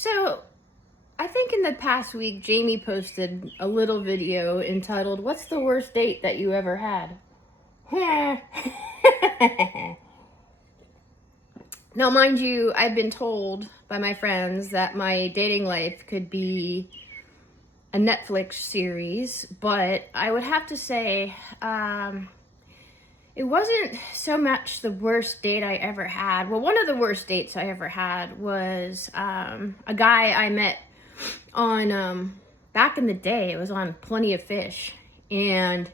So, I think in the past week, Jamie posted a little video entitled, "What's the worst date that you ever had?" Now, mind you, I've been told by my friends that my dating life could be a Netflix series, but I would have to say, it wasn't so much the worst date I ever had. Well, one of the worst dates I ever had was a guy I met on back in the day. It was on Plenty of Fish, and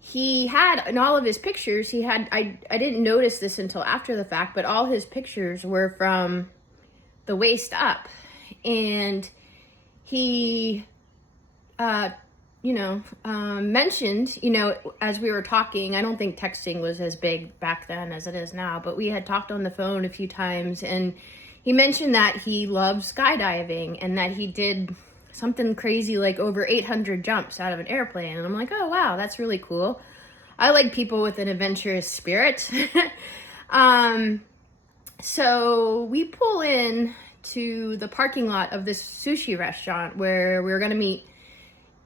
he had in all of his pictures. He had I didn't notice this until after the fact, but all his pictures were from the waist up, and he mentioned, as we were talking, I don't think texting was as big back then as it is now, but we had talked on the phone a few times, and he mentioned that he loves skydiving and that he did something crazy like over 800 jumps out of an airplane. And I'm like, oh, wow, that's really cool. I like people with an adventurous spirit. So we pull in to the parking lot of this sushi restaurant where we were going to meet.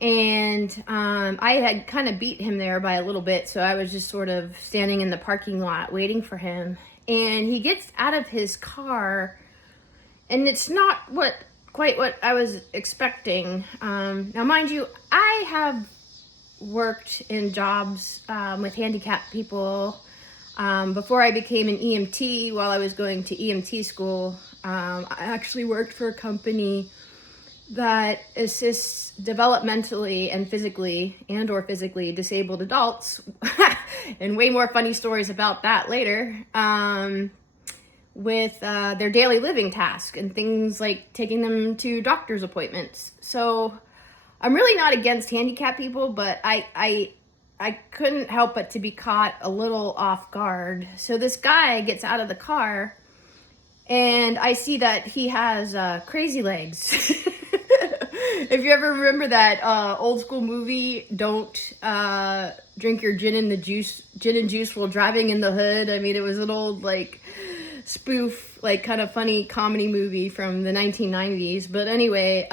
And I had kind of beat him there by a little bit, so I was just sort of standing in the parking lot waiting for him. And he gets out of his car, and it's not quite what I was expecting. Now, mind you, I have worked in jobs with handicapped people before I became an EMT. While I was going to EMT school, I actually worked for a company that assists developmentally and or physically disabled adults, and way more funny stories about that later, with their daily living tasks and things like taking them to doctor's appointments. So I'm really not against handicapped people, but I couldn't help but to be caught a little off guard. So this guy gets out of the car, and I see that he has crazy legs. If you ever remember that old school movie, Don't Drink Your Gin and Juice While Driving in the Hood. I mean, it was an old spoof, kind of funny comedy movie from the 1990s. But anyway,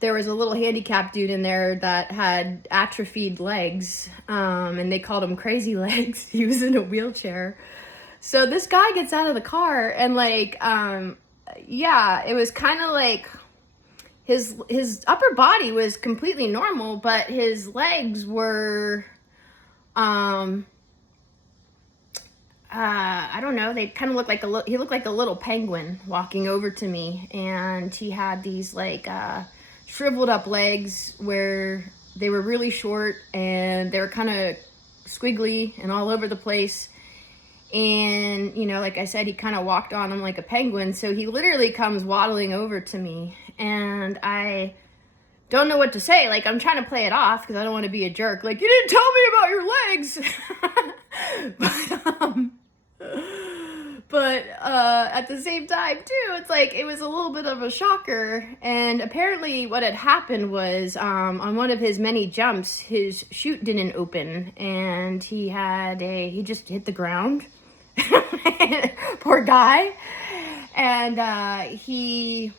there was a little handicapped dude in there that had atrophied legs, and they called him Crazy Legs. He was in a wheelchair. So this guy gets out of the car, and it was kind of like his upper body was completely normal, but his legs were, I don't know, they kind of looked like he looked like a little penguin walking over to me, and he had these shriveled up legs where they were really short and they were kind of squiggly and all over the place. And, like I said, he kind of walked on him like a penguin. So he literally comes waddling over to me, and I don't know what to say. I'm trying to play it off because I don't want to be a jerk. You didn't tell me about your legs. but at the same time, too, it's it was a little bit of a shocker. And apparently what had happened was on one of his many jumps, his chute didn't open, and he just hit the ground. Poor guy. And he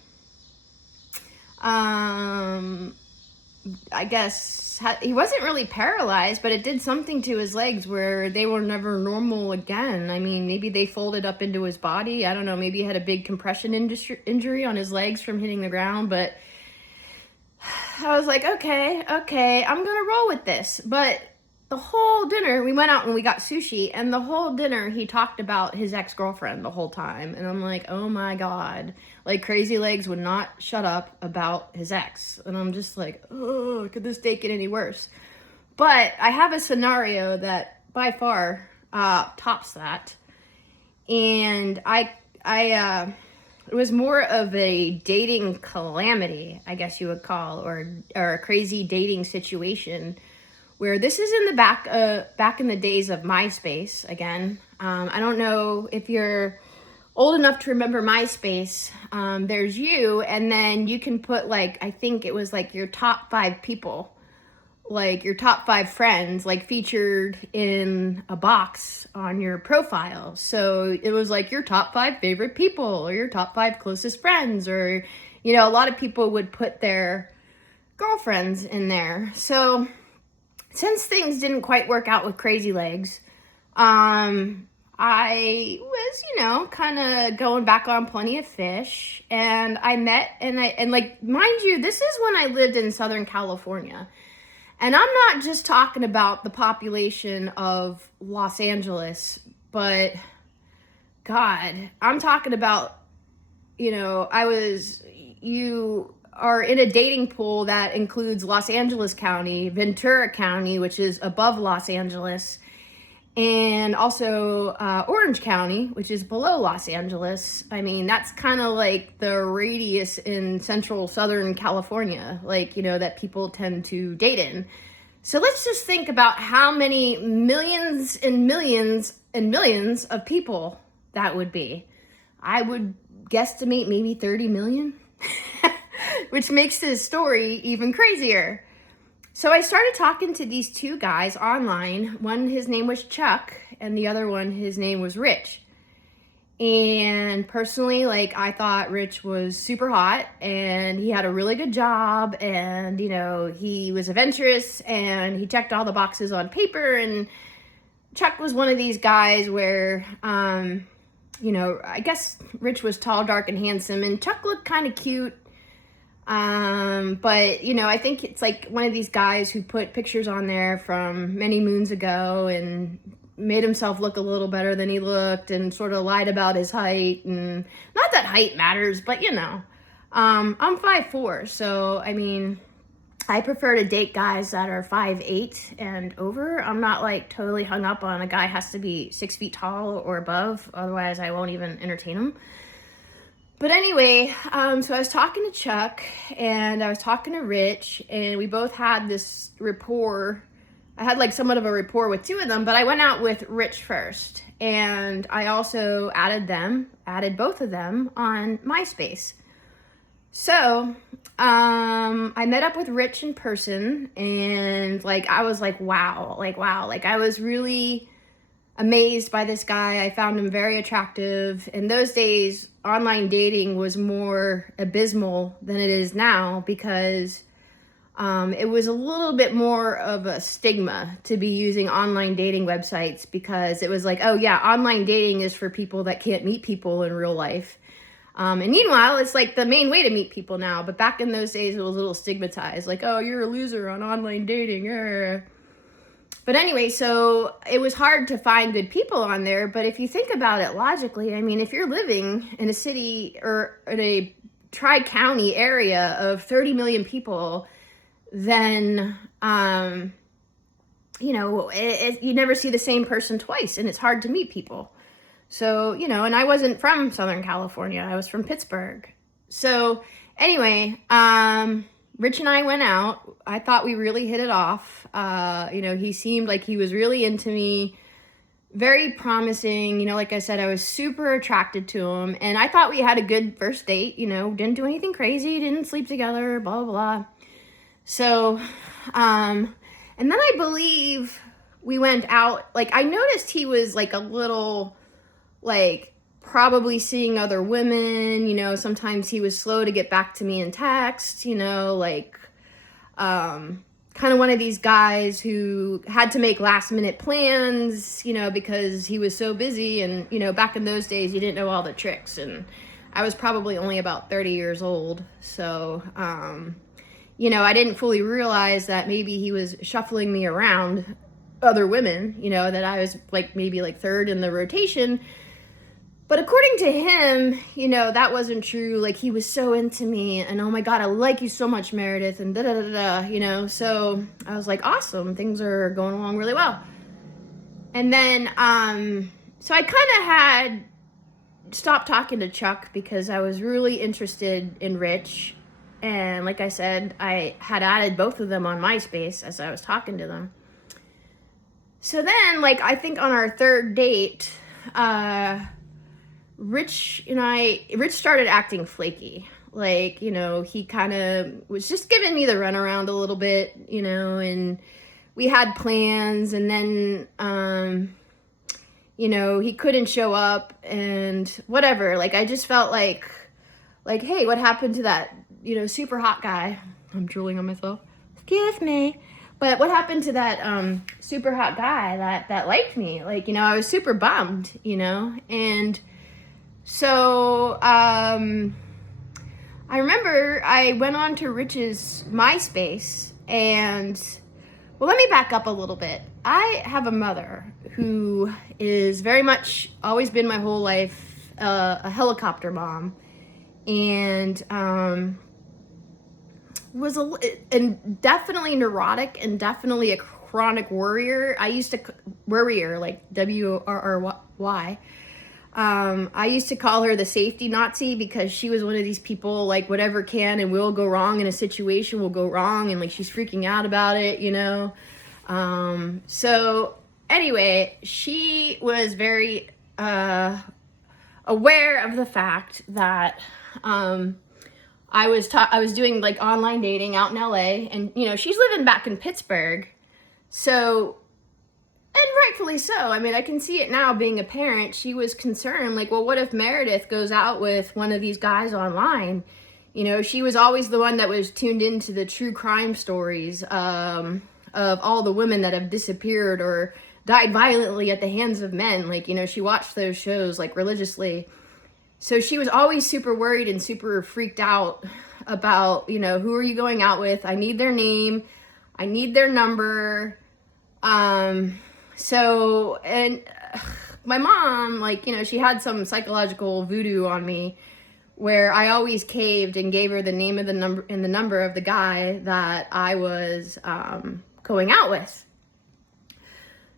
I guess he wasn't really paralyzed, but it did something to his legs where they were never normal again. I mean, maybe they folded up into his body. I don't know. Maybe he had a big compression injury on his legs from hitting the ground. But I was like, okay, I'm going to roll with this. But the whole dinner, we went out and we got sushi, and the whole dinner he talked about his ex-girlfriend the whole time. And I'm like, oh my God. Crazy Legs would not shut up about his ex. And I'm just like, oh, could this date get any worse? But I have a scenario that by far tops that. And it was more of a dating calamity, I guess you would call, or a crazy dating situation, where this is in the back in the days of MySpace again. I don't know if you're old enough to remember MySpace. There's you, and then you can put I think it was your top 5 people like your top 5 friends like featured in a box on your profile. So it was like your top 5 favorite people or your top 5 closest friends, or, a lot of people would put their girlfriends in there. So since things didn't quite work out with Crazy Legs, I was, kind of going back on Plenty of Fish, and I met, and like, mind you, this is when I lived in Southern California. And I'm not just talking about the population of Los Angeles, but God, I'm talking about, you are in a dating pool that includes Los Angeles County, Ventura County, which is above Los Angeles, and also Orange County, which is below Los Angeles. I mean, that's kind of like the radius in central Southern California, like, that people tend to date in. So let's just think about how many millions and millions and millions of people that would be. I would guesstimate maybe 30 million, which makes this story even crazier. So I started talking to these 2 guys online. One, his name was Chuck, and the other one, his name was Rich. And personally, like, I thought Rich was super hot, and he had a really good job, and, he was adventurous, and he checked all the boxes on paper. And Chuck was one of these guys where, I guess Rich was tall, dark, and handsome, and Chuck looked kind of cute. But, I think it's like one of these guys who put pictures on there from many moons ago and made himself look a little better than he looked and sort of lied about his height. And not that height matters, but, I'm 5'4", so, I mean, I prefer to date guys that are 5'8" and over. I'm not, like, totally hung up on a guy has to be 6 feet tall or above, otherwise I won't even entertain him. But anyway, so I was talking to Chuck, and I was talking to Rich, and we both had this rapport. I had like somewhat of a rapport with 2 of them, but I went out with Rich first, and I also added both of them on MySpace. So, I met up with Rich in person, and like, I was like, wow, like I was really amazed by this guy. I found him very attractive. In those days, online dating was more abysmal than it is now, because it was a little bit more of a stigma to be using online dating websites, because it was like, oh yeah, online dating is for people that can't meet people in real life. And meanwhile, it's like the main way to meet people now. But back in those days, it was a little stigmatized, like, oh, you're a loser on online dating. But anyway, so it was hard to find good people on there. But if you think about it logically, I mean, if you're living in a city or in a tri-county area of 30 million people, then, you never see the same person twice, and it's hard to meet people. So, and I wasn't from Southern California. I was from Pittsburgh. So anyway, Rich and I went out. I thought we really hit it off. He seemed like he was really into me, very promising. Like I said, I was super attracted to him, and I thought we had a good first date. Didn't do anything crazy, didn't sleep together, blah, blah, blah. So, and then I believe we went out. Like, I noticed he was like a little, like, probably seeing other women. Sometimes he was slow to get back to me in text, kind of one of these guys who had to make last minute plans, because he was so busy. And, back in those days, you didn't know all the tricks. And I was probably only about 30 years old. So, I didn't fully realize that maybe he was shuffling me around other women, that I was like maybe like third in the rotation. But according to him, that wasn't true. Like, he was so into me, and oh my God, I like you so much, Meredith, and da-da-da-da, So I was like, awesome, things are going along really well. And then, so I kind of had stopped talking to Chuck because I was really interested in Rich. And like I said, I had added both of them on MySpace as I was talking to them. So then, like, I think on our third date, Rich started acting flaky. Like, you know, he kind of was just giving me the runaround a little bit, you know, and we had plans, and then, you know, he couldn't show up and whatever. Like, I just felt like, hey, what happened to that, you know, super hot guy? I'm drooling on myself. Excuse me. But what happened to that super hot guy that liked me? Like, you know, I was super bummed, you know? And so I remember I went on to Rich's MySpace, and, well, let me back up a little bit. I have a mother who is very much always been my whole life a helicopter mom, and was and definitely neurotic and definitely a chronic worrier. I used to worrier, like WRRY. I used to call her the safety Nazi, because she was one of these people, like, whatever can and will go wrong in a situation will go wrong, and like she's freaking out about it, you know. So anyway, she was very aware of the fact that I was doing like online dating out in LA, and you know, she's living back in Pittsburgh. So, and rightfully so. I mean, I can see it now being a parent. She was concerned, like, well, what if Meredith goes out with one of these guys online? You know, she was always the one that was tuned into the true crime stories of all the women that have disappeared or died violently at the hands of men. Like, you know, she watched those shows like religiously. So she was always super worried and super freaked out about, you know, who are you going out with? I need their name. I need their number. So, and my mom, like, you know, she had some psychological voodoo on me where I always caved and gave her the name of the number and the number of the guy that I was going out with.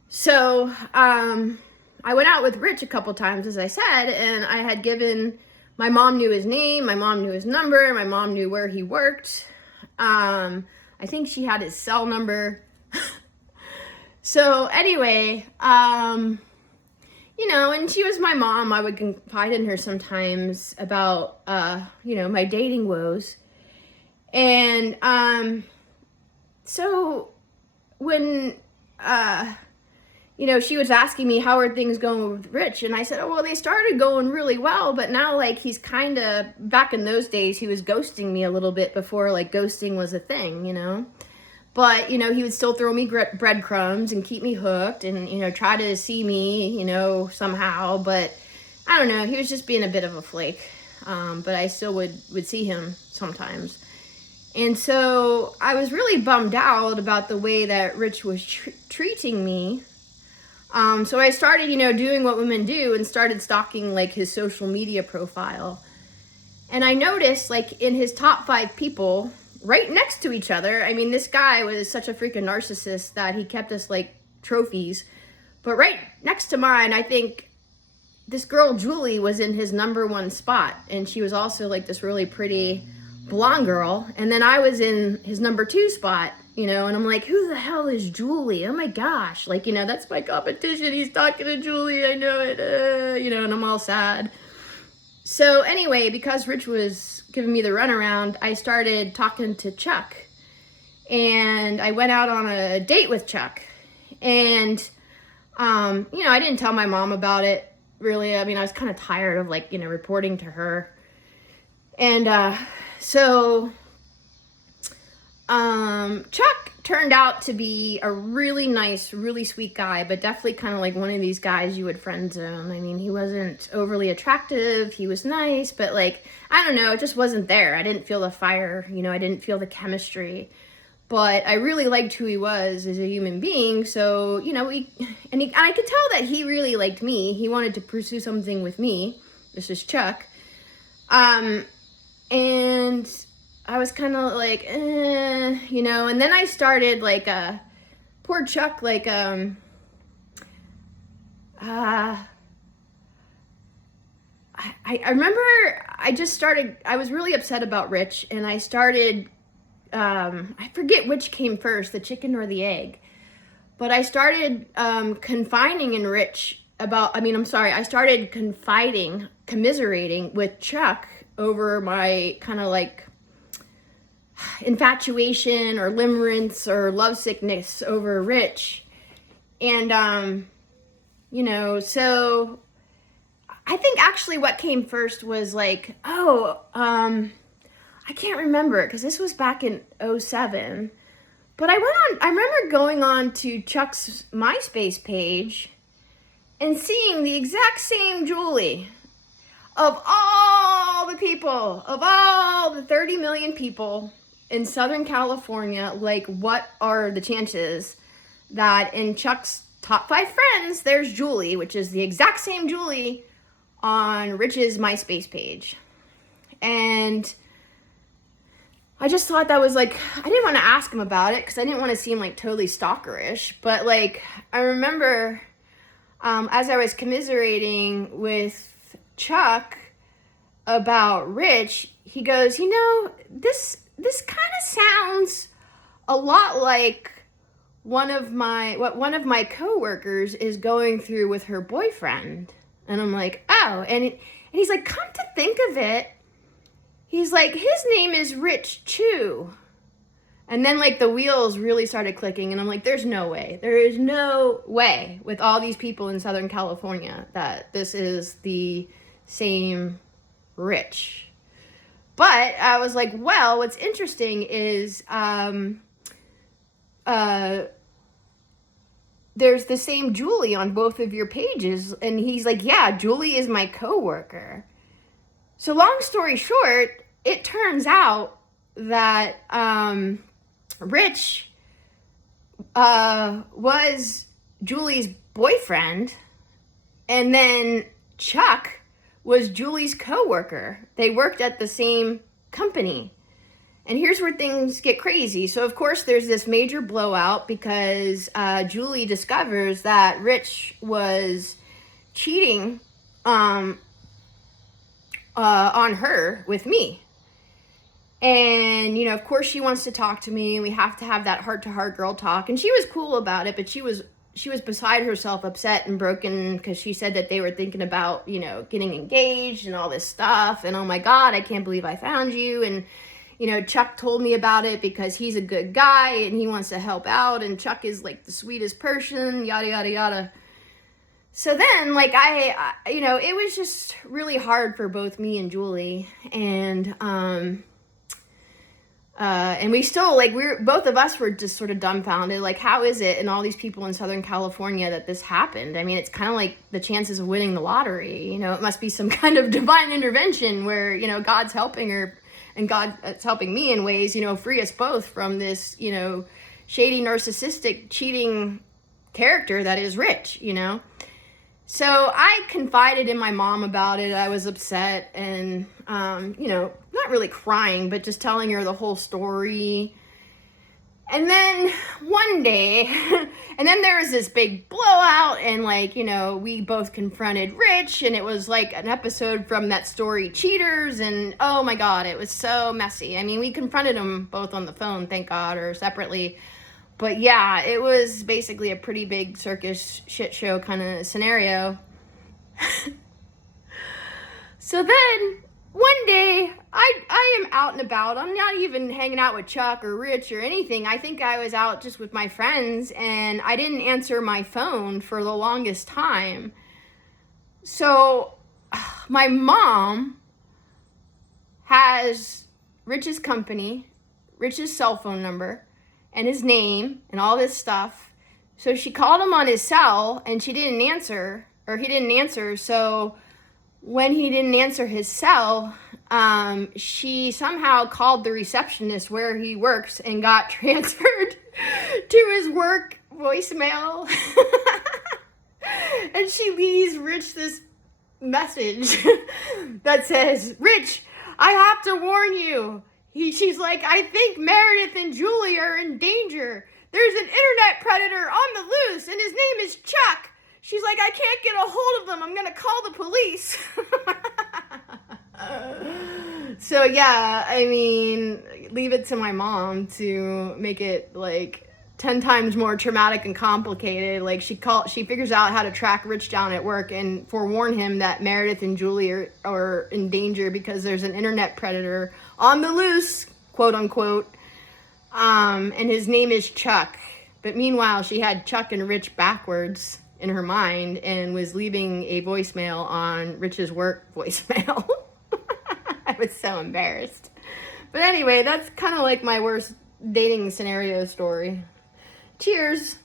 So, I went out with Rich a couple times, as I said, and I had given, my mom knew his name, my mom knew his number, my mom knew where he worked. I think she had his cell number. So anyway, you know, and she was my mom. I would confide in her sometimes about, you know, my dating woes. And so when, you know, she was asking me, how are things going with Rich? And I said, oh, well, they started going really well, but now, like, he's kind of, back in those days, he was ghosting me a little bit before, like, ghosting was a thing, you know? But, you know, he would still throw me breadcrumbs and keep me hooked and, you know, try to see me, you know, somehow. But, I don't know, he was just being a bit of a flake. But I still would see him sometimes. And so I was really bummed out about the way that Rich was treating me. So I started, you know, doing what women do and started stalking, like, his social media profile. And I noticed, like, in his top 5 people, right next to each other, I mean, this guy was such a freaking narcissist that he kept us like trophies. But right next to mine, I think this girl, Julie, was in his #1 spot. And she was also like this really pretty blonde girl. And then I was in his #2 spot. You know, and I'm like, who the hell is Julie? Oh my gosh. Like, you know, that's my competition. He's talking to Julie. I know it. You know, and I'm all sad. So anyway, because Rich was giving me the runaround, I started talking to Chuck. And I went out on a date with Chuck. And, you know, I didn't tell my mom about it, really. I mean, I was kind of tired of, like, you know, reporting to her. And so Chuck turned out to be a really nice, really sweet guy, but definitely kind of like one of these guys you would friend zone. I mean, he wasn't overly attractive. He was nice, but like, I don't know, it just wasn't there. I didn't feel the fire, you know, I didn't feel the chemistry, but I really liked who he was as a human being. So, you know, I could tell that he really liked me. He wanted to pursue something with me. This is Chuck. And I was kind of like, you know, and then I started like, poor Chuck, like, I remember I was really upset about Rich, and I started, I forget which came first, the chicken or the egg, but I started, confiding in Rich I started commiserating with Chuck over my kind of like infatuation or limerence or lovesickness over Rich. And, so I think actually what came first was like, I can't remember because this was back in '07. But I remember going on to Chuck's MySpace page and seeing the exact same Julie. Of all the 30 million people in Southern California, like, what are the chances that in Chuck's top 5 friends, there's Julie, which is the exact same Julie on Rich's MySpace page. And I just thought that was like, I didn't want to ask him about it because I didn't want to seem like totally stalkerish. But like, I remember as I was commiserating with Chuck about Rich, he goes, this kind of sounds a lot like what one of my coworkers is going through with her boyfriend. And I'm like, oh, and he's like, come to think of it, he's like, his name is Rich Chu. And then like the wheels really started clicking, and I'm like, there is no way with all these people in Southern California that this is the same Rich. But I was like, well, what's interesting is there's the same Julie on both of your pages. And he's like, yeah, Julie is my coworker. So long story short, it turns out that Rich was Julie's boyfriend, and then Chuck was Julie's coworker. They worked at the same company. And here's where things get crazy. So of course there's this major blowout because Julie discovers that Rich was cheating on her with me. And, of course she wants to talk to me, and we have to have that heart-to-heart girl talk. And she was cool about it, but she was beside herself, upset and broken, because she said that they were thinking about, getting engaged and all this stuff. And oh my God, I can't believe I found you. And, Chuck told me about it because he's a good guy and he wants to help out. And Chuck is like the sweetest person, yada, yada, yada. So then, like, it was just really hard for both me and Julie. And we still, like, both of us were just sort of dumbfounded. Like, how is it and all these people in Southern California that this happened? I mean, it's kind of like the chances of winning the lottery. It must be some kind of divine intervention where, God's helping her and God's helping me in ways, free us both from this, shady, narcissistic, cheating character that is Rich, So I confided in my mom about it. I was upset and, not really crying, but just telling her the whole story. And then one day, and then there was this big blowout, and we both confronted Rich, and it was like an episode from that story Cheaters, and oh my God, it was so messy. I mean, we confronted them both on the phone, thank God, or separately. But yeah, it was basically a pretty big circus shit show kind of scenario. So then one day I am out and about. I'm not even hanging out with Chuck or Rich or anything. I think I was out just with my friends, and I didn't answer my phone for the longest time. So my mom has Rich's company, Rich's cell phone number, and his name and all this stuff. So she called him on his cell, and he didn't answer. So when he didn't answer his cell, she somehow called the receptionist where he works and got transferred to his work voicemail. And she leaves Rich this message that says, Rich, I have to warn you. She's like, I think Meredith and Julie are in danger. There's an internet predator on the loose, and his name is Chuck. She's like, I can't get a hold of them. I'm going to call the police. So, yeah, I mean, leave it to my mom to make it, like, 10 times more traumatic and complicated. Like she figures out how to track Rich down at work and forewarn him that Meredith and Julie are in danger because there's an internet predator on the loose, quote unquote. And his name is Chuck. But meanwhile, she had Chuck and Rich backwards in her mind and was leaving a voicemail on Rich's work voicemail. I was so embarrassed. But anyway, that's kind of like my worst dating scenario story. Cheers.